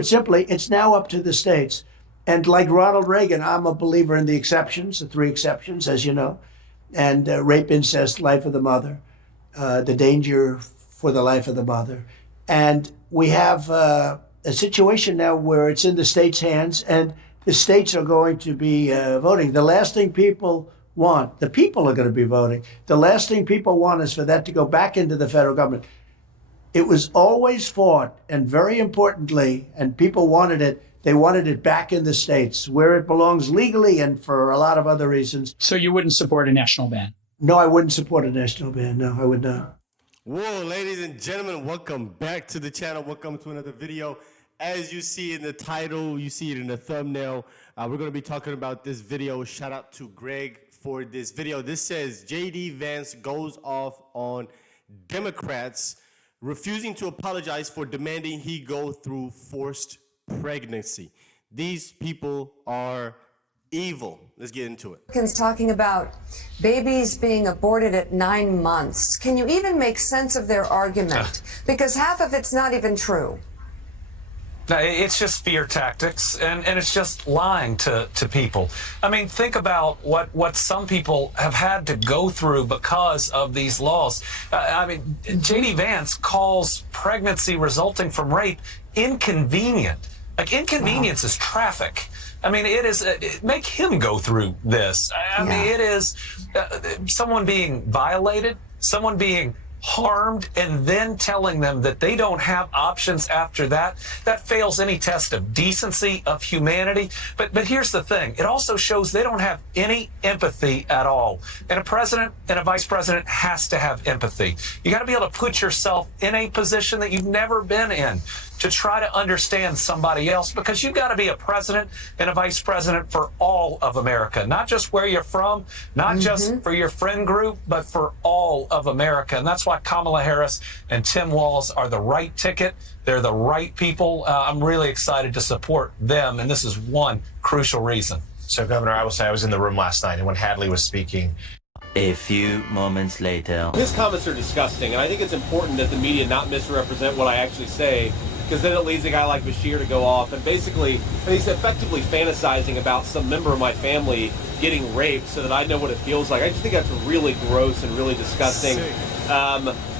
Simply, it's now up to the states. And like Ronald Reagan, I'm a believer in the exceptions, the three exceptions, as you know, and rape, incest, life of the mother, the danger for the life of the mother. And we have a situation now where it's in the states' hands, and the states are going to be voting. The last thing people want, the people are going to be voting. The last thing people want is for that to go back into the federal government. It was always fought, and very importantly, and people wanted it, they wanted it back in the states where it belongs legally and for a lot of other reasons. So you wouldn't support a national ban? No, I wouldn't support a national ban. No, I would not. Whoa, ladies and gentlemen, welcome back to the channel. Welcome to another video. As you see in the title, you see it in the thumbnail, we're going to be talking about this video. Shout out to Greg for this video. This says J.D. Vance goes off on Democrats refusing to apologize for demanding he go through forced pregnancy. These people are evil. Let's get into it. Talking about babies being aborted at 9 months. Can you even make sense of their argument? Because half of it's not even true. It's just fear tactics, and it's just lying to people. I mean, think about what some people have had to go through because of these laws. I mean, J.D. Vance calls pregnancy resulting from rape inconvenient. Like, inconvenience is traffic. I mean, it is, make him go through this. I mean, it is someone being violated, someone being harmed, and then telling them that they don't have options after that. That fails any test of decency, of humanity. But here's the thing. It also shows they don't have any empathy at all. And a president and a vice president has to have empathy. You got to be able to put yourself in a position that you've never been in to try to understand somebody else, because you've got to be a president and a vice president for all of America, not just where you're from, not just for your friend group, but for all of America. And that's why Kamala Harris and Tim Walz are the right ticket. They're the right people. I'm really excited to support them, and this is one crucial reason. So, Governor, I will say I was in the room last night, and when Hadley was speaking, a few moments later. His comments are disgusting, and I think it's important that the media not misrepresent what I actually say, because then it leads a guy like Bashir to go off and basically, he's effectively fantasizing about some member of my family getting raped so that I know what it feels like. I just think that's really gross and really disgusting.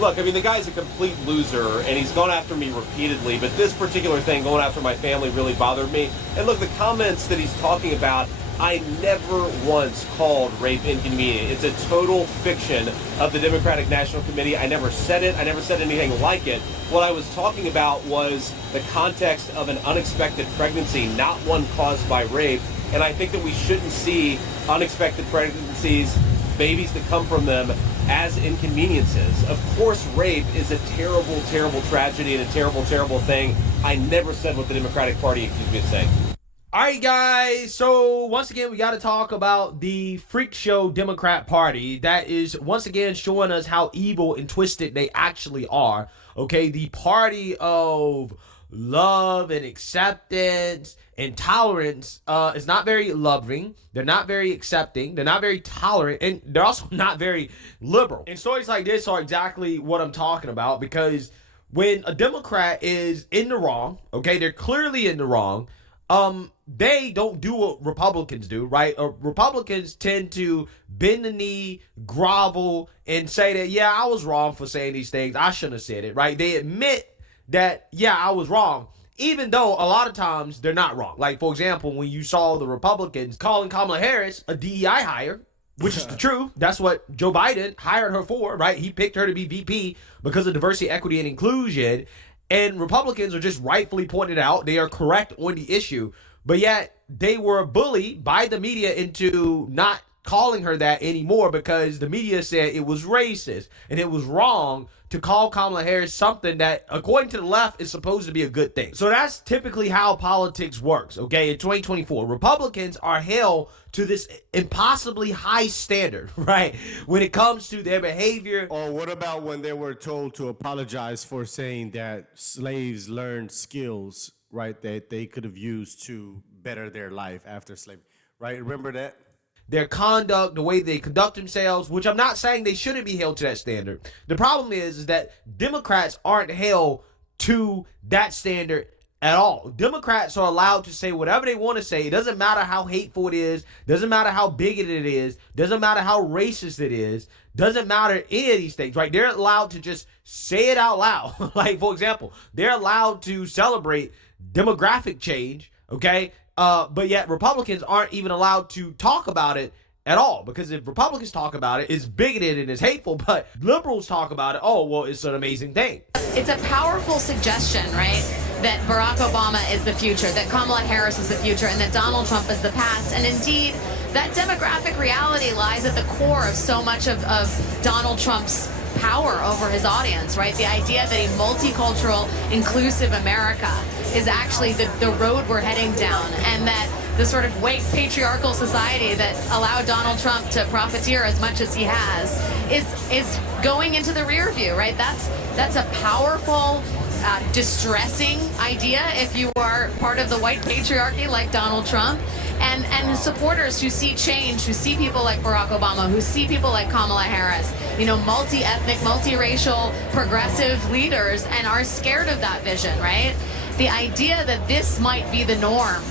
Look, I mean, the guy's a complete loser, and he's gone after me repeatedly, but this particular thing, going after my family, really bothered me. And look, the comments that he's talking about, I never once called rape inconvenient. It's a total fiction of the Democratic National Committee. I never said it. I never said anything like it. What I was talking about was the context of an unexpected pregnancy, not one caused by rape. And I think that we shouldn't see unexpected pregnancies, babies that come from them, as inconveniences. Of course, rape is a terrible, terrible tragedy and a terrible, terrible thing. I never said what the Democratic Party accused me of saying. All right, guys, so once again, we got to talk about the freak show Democrat Party that is once again showing us how evil and twisted they actually are. Okay, the party of love and acceptance and tolerance is not very loving. They're not very accepting. They're not very tolerant, and they're also not very liberal. And stories like this are exactly what I'm talking about, because when a Democrat is in the wrong, okay, they're clearly in the wrong, they don't do what Republicans do, right? Republicans tend to bend the knee, grovel, and say that, yeah, I was wrong for saying these things. I shouldn't have said it, right? They admit that, yeah, I was wrong, even though a lot of times they're not wrong. Like, for example, when you saw the Republicans calling Kamala Harris a DEI hire, which is the truth. That's what Joe Biden hired her for, right? He picked her to be VP because of diversity, equity, and inclusion. And Republicans are just rightfully pointed out. They are correct on the issue. But yet they were bullied by the media into not calling her that anymore, because the media said it was racist and it was wrong to call Kamala Harris something that, according to the left, is supposed to be a good thing. So that's typically how politics works, okay? In 2024, Republicans are held to this impossibly high standard, right, when it comes to their behavior. Or what about when they were told to apologize for saying that slaves learned skills, right, that they could have used to better their life after slavery, right? Remember that? Their conduct, the way they conduct themselves, which I'm not saying they shouldn't be held to that standard. The problem is that Democrats aren't held to that standard at all. Democrats are allowed to say whatever they want to say. It doesn't matter how hateful it is. Doesn't matter how bigoted it is. Doesn't matter how racist it is. Doesn't matter any of these things, right? They're allowed to just say it out loud. Like, for example, they're allowed to celebrate demographic change, okay? But yet Republicans aren't even allowed to talk about it at all, because if Republicans talk about it, it's bigoted and it's hateful, but liberals talk about it, oh, well, it's an amazing thing. It's a powerful suggestion, right? That Barack Obama is the future, that Kamala Harris is the future, and that Donald Trump is the past. And indeed, that demographic reality lies at the core of so much of Donald Trump's power over his audience, right? The idea that a multicultural, inclusive America is actually the road we're heading down, and that the sort of white patriarchal society that allowed Donald Trump to profiteer as much as he has is going into the rear view, right? That's a powerful, distressing idea if you are part of the white patriarchy like Donald Trump, and supporters who see change, who see people like Barack Obama, who see people like Kamala Harris, you know, multi-ethnic, multiracial, progressive leaders, and are scared of that vision, right? The idea that this might be the norm,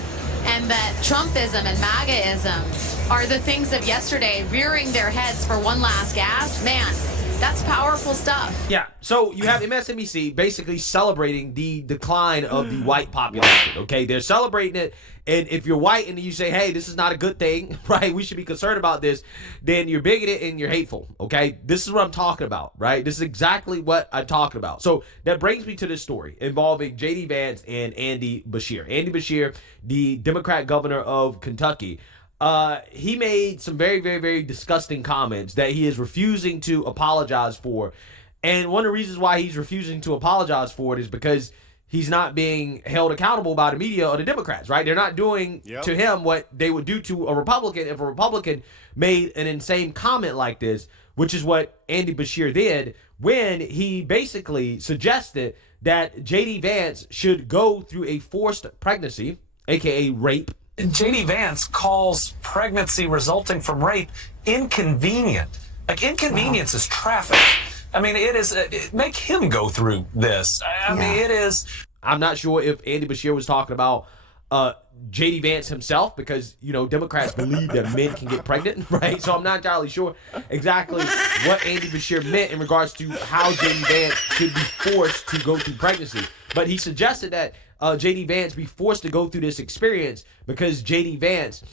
and that Trumpism and MAGAism are the things of yesterday rearing their heads for one last gasp, man, that's powerful stuff. Yeah, so you have MSNBC basically celebrating the decline of the white population, okay? They're celebrating it, and if you're white and you say, hey, this is not a good thing, right, we should be concerned about this, then you're bigoted and you're hateful, okay? This is what I'm talking about, right? This is exactly what I'm talking about. So that brings me to this story involving J.D. Vance and Andy Beshear. Andy Beshear, the Democrat governor of Kentucky, he made some very, very, very disgusting comments that he is refusing to apologize for. And one of the reasons why he's refusing to apologize for it is because he's not being held accountable by the media or the Democrats, right? They're not doing to him what they would do to a Republican if a Republican made an insane comment like this, which is what Andy Beshear did when he basically suggested that J.D. Vance should go through a forced pregnancy, aka rape. J.D. Vance calls pregnancy resulting from rape inconvenient. Like, inconvenience is traffic. I mean, it is, make him go through this. I mean, it is. I'm not sure if Andy Beshear was talking about J.D. Vance himself, because, you know, Democrats believe that men can get pregnant, right? So I'm not entirely sure exactly what Andy Beshear meant in regards to how J.D. Vance should be forced to go through pregnancy. But he suggested that J.D. Vance be forced to go through this experience because J.D. Vance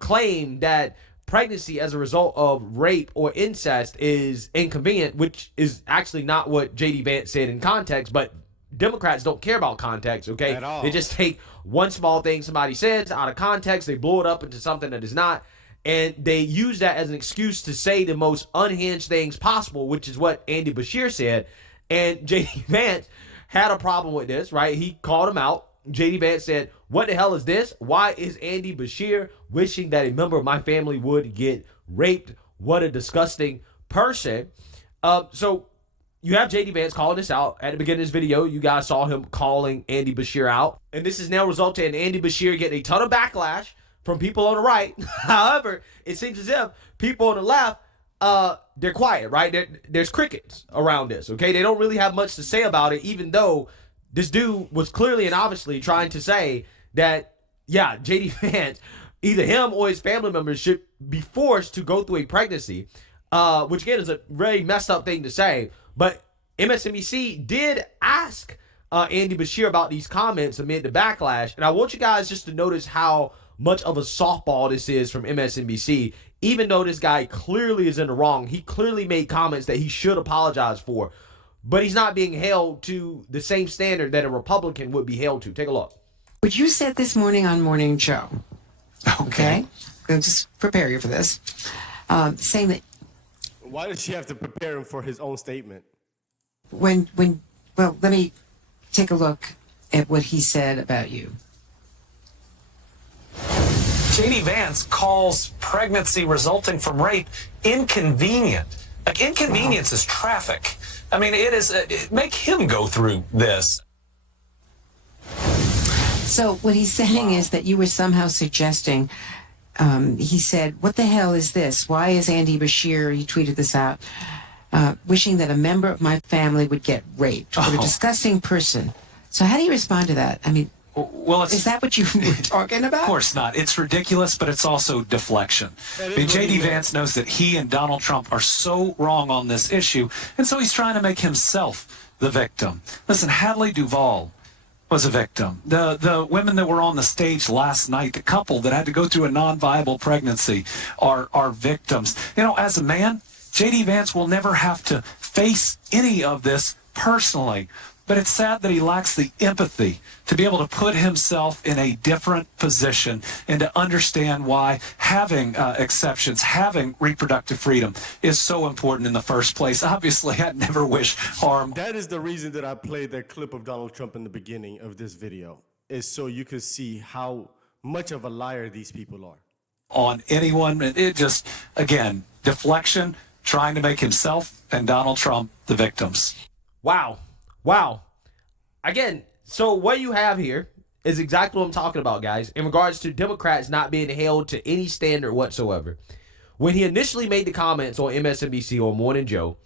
claimed that pregnancy as a result of rape or incest is inconvenient, which is actually not what J.D. Vance said in context, but Democrats don't care about context, okay? At all. They just take one small thing somebody says out of context, they blow it up into something that is not, and they use that as an excuse to say the most unhinged things possible, which is what Andy Beshear said. And J.D. Vance had a problem with this, right? He called him out. J.D. Vance said, what the hell is this? Why is Andy Beshear wishing that a member of my family would get raped? What a disgusting person. So you have J.D. Vance calling this out. At the beginning of this video, you guys saw him calling Andy Beshear out. And this has now resulted in Andy Beshear getting a ton of backlash from people on the right. However, it seems as if people on the left, they're quiet, right? There's crickets around this, okay? They don't really have much to say about it, even though this dude was clearly and obviously trying to say that, yeah, J.D. Vance, either him or his family members should be forced to go through a pregnancy, which again is a very messed up thing to say. But MSNBC did ask Andy Beshear about these comments amid the backlash. And I want you guys just to notice how much of a softball this is from MSNBC. Even though this guy clearly is in the wrong, he clearly made comments that he should apologize for, but he's not being held to the same standard that a Republican would be held to. Take a look. What you said this morning on Morning Joe, okay? I'll just prepare you for this, saying that Why did she have to prepare him for his own statement? well, let me take a look at what he said about you. J.D. Vance calls pregnancy resulting from rape inconvenient. Like, inconvenience is traffic. I mean, it is, make him go through this. So what he's saying is that you were somehow suggesting, he said, what the hell is this? Why is Andy Beshear, he tweeted this out, wishing that a member of my family would get raped? What a disgusting person. So how do you respond to that? I mean, Well, is that what you were talking about? Of course not. It's ridiculous, but it's also deflection. I mean, J.D. Vance knows that he and Donald Trump are so wrong on this issue, and so he's trying to make himself the victim. Listen, Hadley Duvall was a victim. The women that were on the stage last night, the couple that had to go through a non-viable pregnancy, are victims. You know, as a man, J.D. Vance will never have to face any of this personally. But it's sad that he lacks the empathy to be able to put himself in a different position and to understand why having exceptions, having reproductive freedom is so important in the first place. Obviously, I'd never wish harm. That is the reason that I played that clip of Donald Trump in the beginning of this video, is so you could see how much of a liar these people are. On anyone, it just, again, deflection, trying to make himself and Donald Trump the victims. Wow. Wow. Again, so what you have here is exactly what I'm talking about, guys, in regards to Democrats not being held to any standard whatsoever. When he initially made the comments on MSNBC or Morning Joe,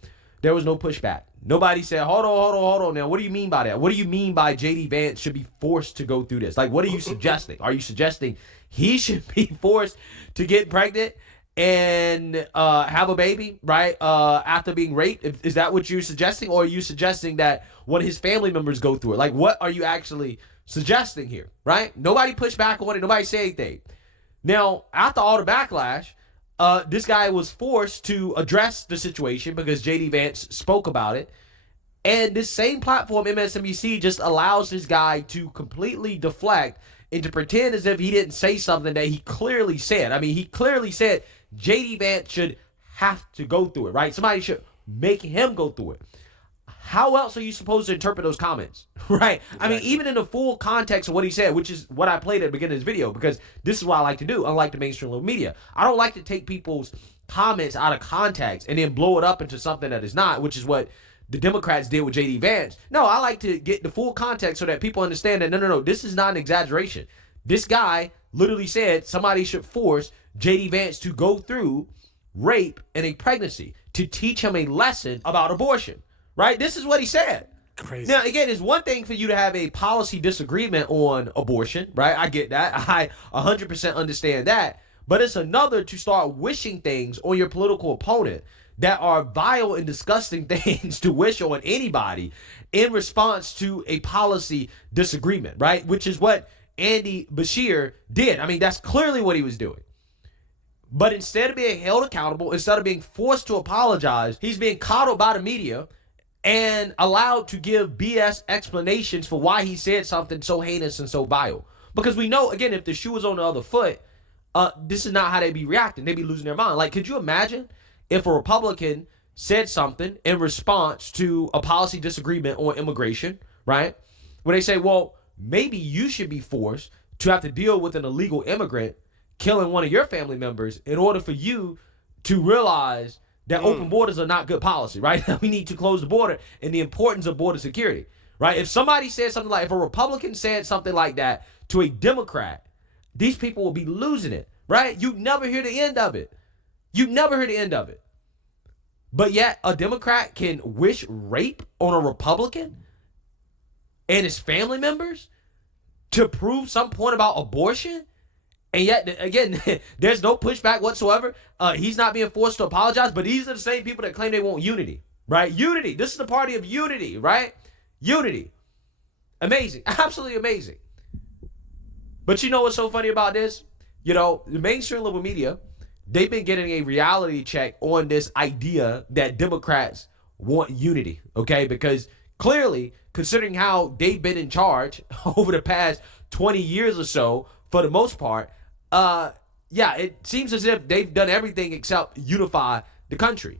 there was no pushback. Nobody said, hold on. Now, what do you mean by that? What do you mean by J.D. Vance should be forced to go through this? Like, what are you suggesting? Are you suggesting he should be forced to get pregnant and have a baby, right, after being raped? Is that what you're suggesting? Or are you suggesting that one of his family members go through it? Like, what are you actually suggesting here, right? Nobody pushed back on it. Nobody said anything. Now, after all the backlash, this guy was forced to address the situation because J.D. Vance spoke about it. And this same platform, MSNBC, just allows this guy to completely deflect and to pretend as if he didn't say something that he clearly said. I mean, he clearly said J.D. Vance should have to go through it, right? Somebody should make him go through it. How else are you supposed to interpret those comments, right? Exactly. I mean, even in the full context of what he said, which is what I played at the beginning of this video, because this is what I like to do, unlike the mainstream little media. I don't like to take people's comments out of context and then blow it up into something that is not, which is what the Democrats did with J.D. Vance. No, I like to get the full context so that people understand that, no, this is not an exaggeration. This guy literally said somebody should force J.D. Vance to go through rape and a pregnancy to teach him a lesson about abortion, right? This is what he said. Crazy. Now, again, it's one thing for you to have a policy disagreement on abortion, right? I get that. I 100% understand that. But it's another to start wishing things on your political opponent that are vile and disgusting things to wish on anybody in response to a policy disagreement, right? Which is what Andy Beshear did. I mean, that's clearly what he was doing. But instead of being held accountable, instead of being forced to apologize, he's being coddled by the media and allowed to give BS explanations for why he said something so heinous and so vile. Because we know, again, if the shoe was on the other foot, this is not how they'd be reacting. They'd be losing their mind. Like, could you imagine if a Republican said something in response to a policy disagreement on immigration, right? Where they say, well, maybe you should be forced to have to deal with an illegal immigrant killing one of your family members in order for you to realize that open borders are not good policy, right? We need to close the border and the importance of border security, right? If somebody said something like, if a Republican said something like that to a Democrat, these people will be losing it, right? You never hear the end of it. You never hear the end of it. But yet a Democrat can wish rape on a Republican and his family members to prove some point about abortion. And yet, again, there's no pushback whatsoever. He's not being forced to apologize, but these are the same people that claim they want unity, right? Unity. This is the party of unity, right? Unity. Amazing. Absolutely amazing. But you know what's so funny about this? You know, the mainstream liberal media, they've been getting a reality check on this idea that Democrats want unity, okay? Because clearly, considering how they've been in charge over the past 20 years or so, for the most part, yeah, it seems as if they've done everything except unify the country.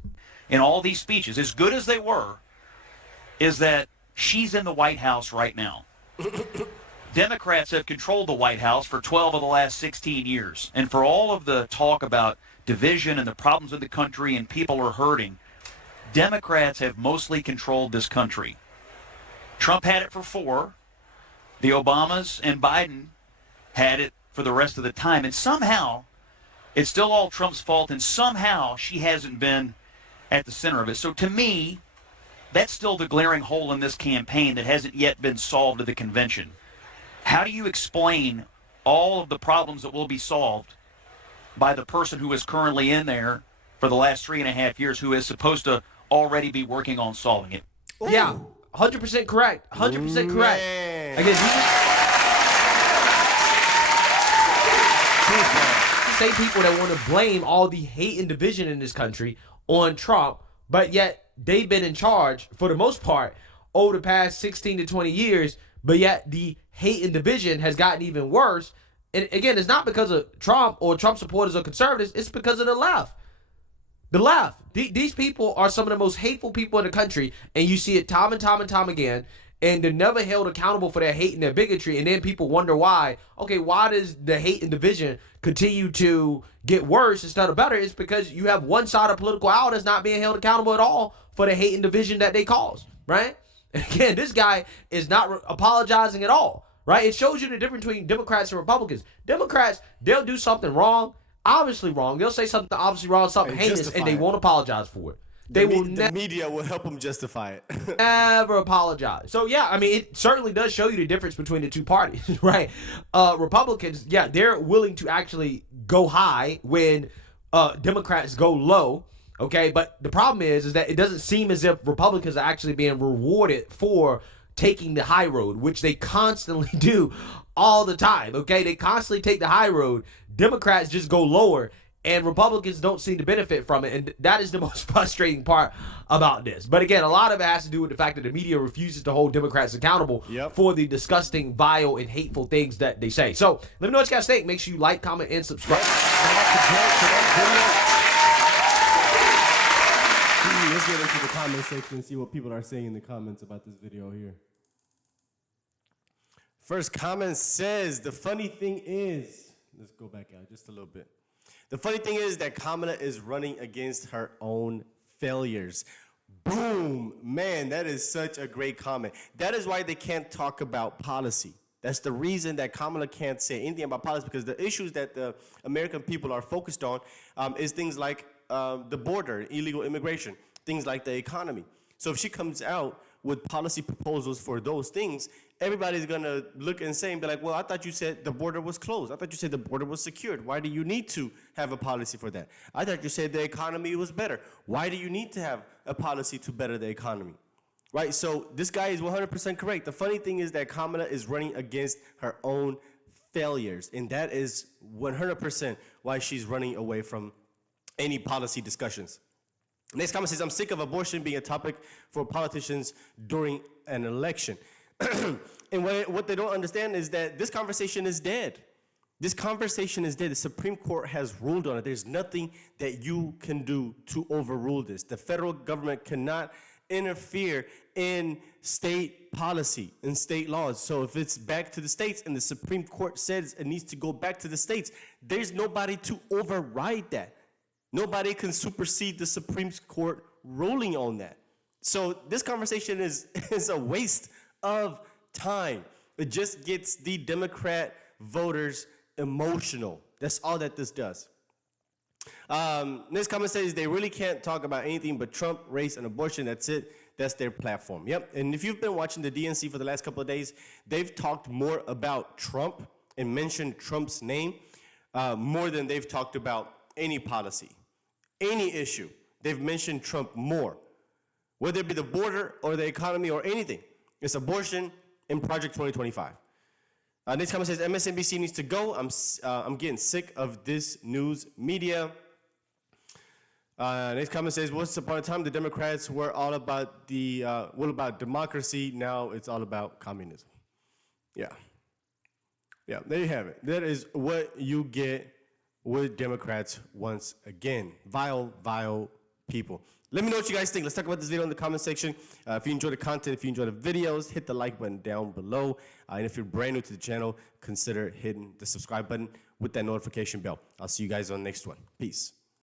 In all these speeches, as good as they were, is that she's in the White House right now. Democrats have controlled the White House for 12 of the last 16 years. And for all of the talk about division and the problems in the country and people are hurting, Democrats have mostly controlled this country. Trump had it for 4. The Obamas and Biden had it for the rest of the time. And somehow, it's still all Trump's fault, and somehow she hasn't been at the center of it. So to me, That's still the glaring hole in this campaign that hasn't yet been solved at the convention. How do you explain all of the problems that will be solved by the person who is currently in there for the last 3.5 years, who is supposed to already be working on solving it? Yeah, 100% correct. 100% correct. Again, these same people that want to blame all the hate and division in this country on Trump, but yet they've been in charge for the most part over the past 16 to 20 years, but yet the hate and division has gotten even worse. And again, it's not because of Trump or Trump supporters or conservatives. It's because of the left. The left. These people are some of the most hateful people in the country, and you see it time and time and time again, and they're never held accountable for their hate and their bigotry, and then people wonder why. Okay, why does the hate and division continue to get worse instead of better? It's because you have one side of political aisle that's not being held accountable at all for the hate and division that they cause, right? And again, this guy is not apologizing at all, right? It shows you the difference between Democrats and Republicans. Democrats, they'll do something wrong, obviously wrong. They'll say something obviously wrong, something heinous, and they won't apologize for it. The media will help them justify it. Never apologize. So, yeah, I mean, it certainly does show you the difference between the two parties, right? Republicans, yeah, they're willing to actually go high when Democrats go low, okay? But the problem is that it doesn't seem as if Republicans are actually being rewarded for taking the high road, which they constantly do all the time, okay? They constantly take the high road. Democrats just go lower, and Republicans don't seem to benefit from it, and that is the most frustrating part about this. But again, a lot of it has to do with the fact that the media refuses to hold Democrats accountable for the disgusting, vile, and hateful things that they say. So let me know what you guys think. Make sure you like, comment, and subscribe. Let's get into the comment section and see what people are saying in the comments about this video here. First comment says, the funny thing is, let's go back out just a little bit. The funny thing is that Kamala is running against her own failures. Boom! Man, that is such a great comment. That is why they can't talk about policy. That's the reason that Kamala can't say anything about policy, because the issues that the American people are focused on is things like the border, illegal immigration, things like the economy. So if she comes out with policy proposals for those things, everybody's going to look and say and be like, well, I thought you said the border was closed. I thought you said the border was secured. Why do you need to have a policy for that? I thought you said the economy was better. Why do you need to have a policy to better the economy? Right? So this guy is 100% correct. The funny thing is that Kamala is running against her own failures, and that is 100% why she's running away from any policy discussions. Next comment says, I'm sick of abortion being a topic for politicians during an election. And what they don't understand is that this conversation is dead. This conversation is dead. The Supreme Court has ruled on it. There's nothing that you can do to overrule this. The federal government cannot interfere in state policy and state laws. So if it's back to the states and the Supreme Court says it needs to go back to the states, there's nobody to override that. Nobody can supersede the Supreme Court ruling on that. So this conversation is a waste of time. It just gets the Democrat voters emotional. That's all that this does. Next comment says they really can't talk about anything but Trump, race, and abortion. That's it. That's their platform. Yep. And if you've been watching the DNC for the last couple of days, they've talked more about Trump and mentioned Trump's name more than they've talked about any policy, any issue. They've mentioned Trump more, whether it be the border or the economy or anything. It's abortion and Project 2025. Next comment says MSNBC needs to go. I'm getting sick of this news media. Next comment says, once upon a time the Democrats were all about democracy. Now it's all about communism. Yeah, there you have it. That is what you get with Democrats once again. Vile, vile people. Let me know what you guys think. Let's talk about this video in the comment section. If you enjoy the content, if you enjoy the videos, hit the like button down below. And if you're brand new to the channel, consider hitting the subscribe button with that notification bell. I'll see you guys on the next one. Peace.